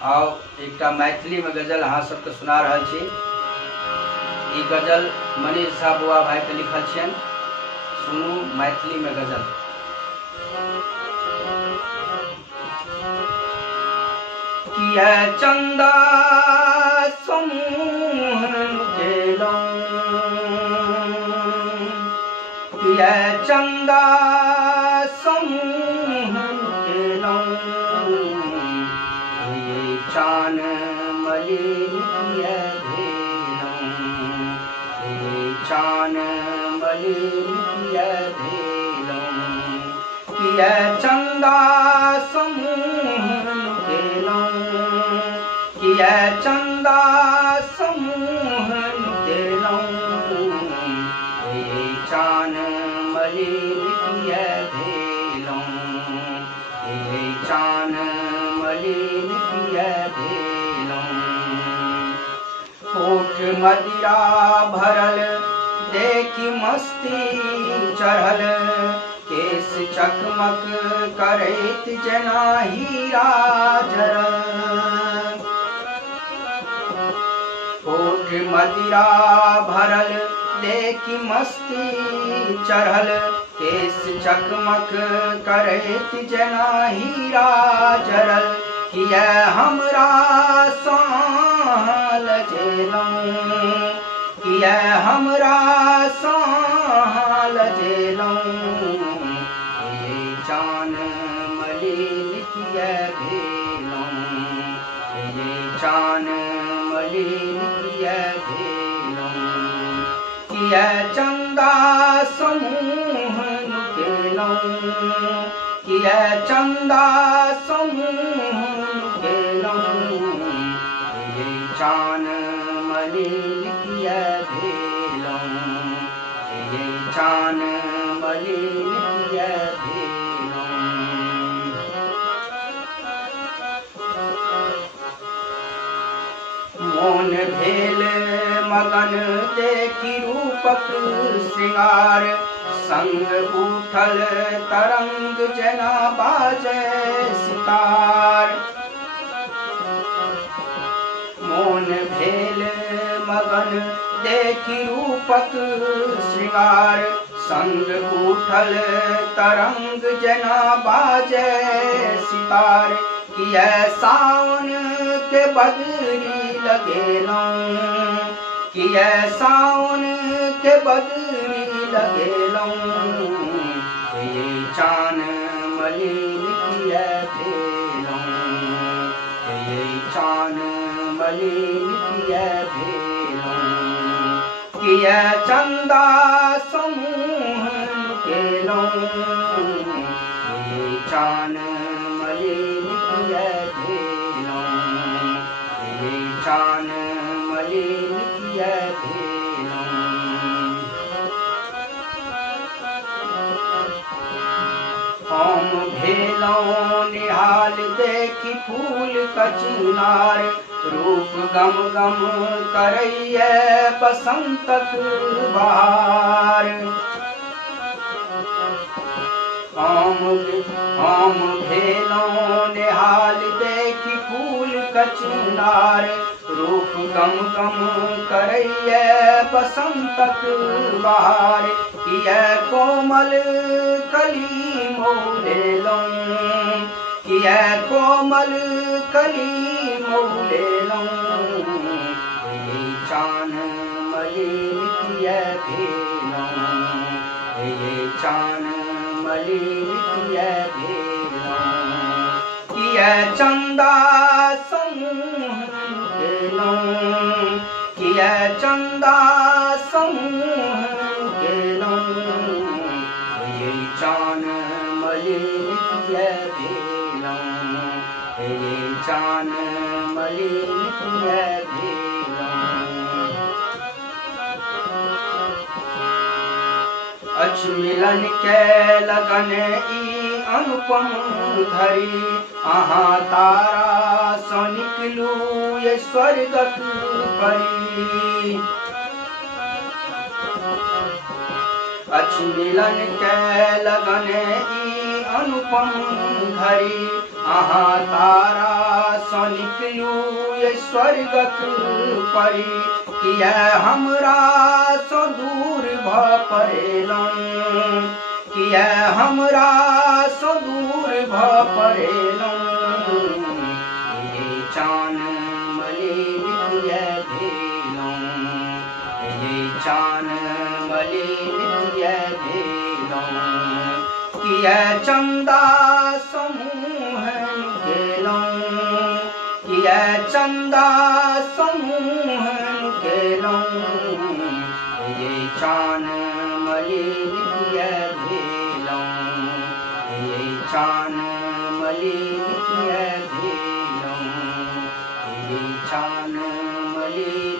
आओ एकटा मैथिली में गजल अहाँ सबके सुना रहल छी। ई गजल मनीष झा बुआ भाई के लिखल छन। सुनू मैथिली में गजल। किया चंदा समूह केलौं, किया चंदा समूह केलौं, ये चान मलिन किया भेलौं, ये चान मलिन किया भेलौं, किया चंदा समूह केलौं, किया चंदा समूह केलौं, ये चान मलिन किया भेलौं, ये चान मलिन किया भेलौं। होठ मदिरा भरल देखी मस्ती चढ़ल, केस चकमक करैत जेना हीरा जरल। होठ मदिरा भरल देखी मस्ती चढ़ल, केस चकमक करैत जेना हीरा जरल। किया हमरा साल जेलौं, किया हमरा साल जेलौं, ये चान मलिन किया भेलौं, ये चान मलिन किया भेलौं, किया चंदा समूह केलौं, किया चंदा समूह केलौं, ये चान मलिन किया भेलौं, ये चान मलिन किया भेलौं। मोन भेल मगन देखी रूपक श्रृंगार, संग उठल तरंग जेना बाजे सितार। मोन भेल मगन देखी रूपक श्रृंगार, संग उठल तरंग जेना बाजे सितार। किया सावन के बदरी लगेलौं, किया सावन के बदरी लगेलौं, ये चान मलिन किया भेलौं, ये चान मलिन किया भेलौं, किया चंदा समूह केलौं, ये चान मलिन किया भेलौं, ये चान मलिन किया भेलौं। हम भेलौं निहाल देखी फूल कचनार, रूप गम गम करैये बसंतक बहार। हम भेलौं निहाल देखी फूल कचनार, रूप गम गम करैये बसंतक बहार। किया कोमल कली मौलेलौं, किया कोमल कली मौलेलौं, ये चान मलिन किया भेलौं, ये चान मलिन किया भेलौं, किया चंदा समूह केलौं, किया चंदा समूह केलौं, ये चान मलिन किया भेलौं, ये चान मलिन किया भेलौं। अछ मिलन के लगन ई अनुपम धरी, अहाँ तारा सँ निकलू ये स्वर्गक परी। अछ मिलन के लगन ई अनुपम धरी, अहाँ तारा सँ निकलू ये स्वर्गक परी किया हमरा सो दूर भ परेलौं किया हमरा सो दूर भ परेलौं ये चान मलिन किया भेलौं ये चान मलिन किया भेलौं किया चंदा समूह केलौं किया चंदा समूह केलौं ये चान मलिन किया भेलौं ये चान मलिन किया भेलौं ये चान मलिन